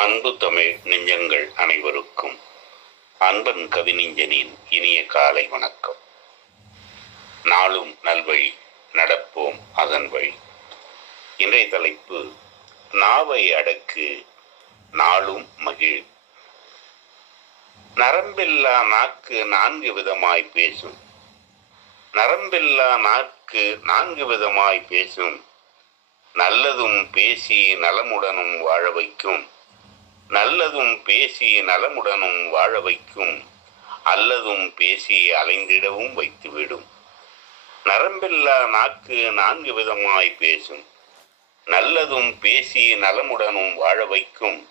அன்பு தமிழ் நெஞ்சங்கள் அனைவருக்கும் அன்பன் கவிஞனின் இனிய காலை வணக்கம். நாளும் நல்வழி நடப்போம் அதன் வழி. இன்றைய தலைப்பு நாவை அடக்கு நாளும் மகிழ். நரம்பில்லா நாக்கு நான்கு விதமாய் பேசும். நரம்பில்லா நாக்கு நான்கு விதமாய் பேசும். நல்லதும் பேசி நலமுடனும் வாழ வைக்கும். நல்லதும் பேசி நலமுடனும் வாழ வைக்கும். அல்லதும் பேசி அலைந்திடவும் வைத்துவிடும். நரம்பில்லா நாக்கு நான்கு விதமாய் பேசும். நல்லதும் பேசி நலமுடனும் வாழ வைக்கும்.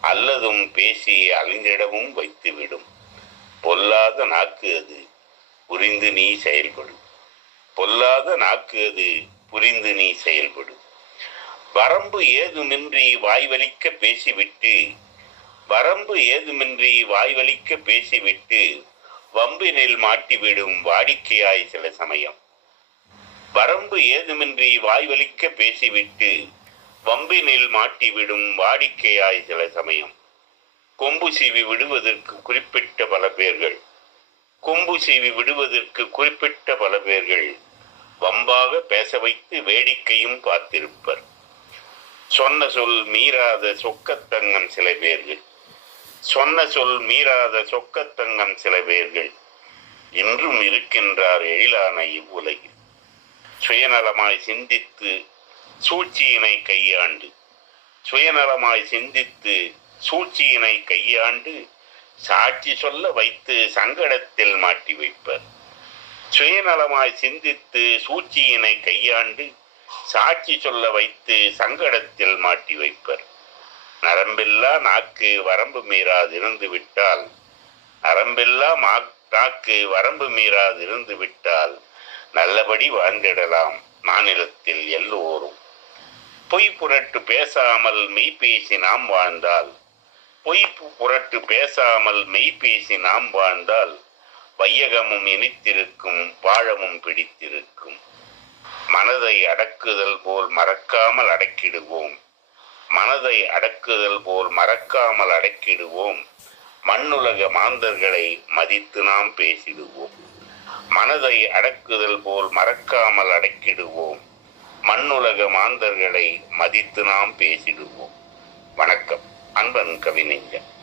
அல்லதும் பேசி அலைந்திடவும் வைத்துவிடும். பொல்லாத நாக்கு அது புரிந்து நீ செயல்படும் பொல்லாத நாக்கு அது புரிந்து நீ செயல்படும் வரம்பு ஏதுமின்றி வாய்வலிக்க பேசிவிட்டு வரம்பு ஏதுமின்றி வாய்வழிக்க பேசிவிட்டு வம்பினில் மாட்டிவிடும் வாடிக்கையாய் சில சமயம். வரம்பு ஏதுமின்றி வாய்வழிக்க பேசிவிட்டு வம்பினில் மாட்டிவிடும் வாடிக்கையாய் சில சமயம். கொம்பு சீவி விடுவதற்கு குறிப்பிட்ட பல பேர்கள். கொம்பு சீவி விடுவதற்கு குறிப்பிட்ட பல பேர்கள் வம்பாக பேச வைத்து வேடிக்கையும் பார்த்திருப்பர். சொன்ன சொல் மீறாத சொக்கத்தங்கம் சில பேர்கள். சொன்ன சொல் மீறாத சொக்கத்தங்கம் சில பேர்கள். இன்றும் இருக்கின்றார் எழிலான இவ்வுலகில். சுயநலமாய் சிந்தித்து சூழ்ச்சியினை கையாண்டு. சுயநலமாய் சிந்தித்து சூழ்ச்சியினை கையாண்டு சாட்சி சொல்ல வைத்து சங்கடத்தில் மாட்டி வைப்பர். சுயநலமாய் சிந்தித்து சூழ்ச்சியினை கையாண்டு சாட்சி சொல்ல வைத்து சங்கடத்தில் மாட்டி வைப்பர். நரம்பில்லா நாக்கு வரம்பு மீறாதிருந்து விட்டால் நரம்பில்லா நாக்கு வரம்பு மீறாதிருந்து விட்டால் நல்லபடி வாழ்ந்திடலாம் மாநிலத்தில் எல்லோரும். பொய் புரட்டு பேசாமல் மெய் பேசி நாம் வாழ்ந்தால். பொய் புரட்டு பேசாமல் மெய் பேசி நாம் வாழ்ந்தால். வையகமும் இனித்திருக்கும் வாழமும் பிடித்திருக்கும். மனதை அடக்குதல் போல் மறக்காமல் அடக்கிடுவோம். மனதை அடக்குதல் போல் மறக்காமல் அடக்கிடுவோம். மண்ணுலக மாந்தர்களை மதித்து நாம் பேசிடுவோம். மனதை அடக்குதல் போல் மறக்காமல் அடக்கிடுவோம். மண்ணுலக மாந்தர்களை மதித்து நாம் பேசிடுவோம். வணக்கம். அன்பன் கவிஞன்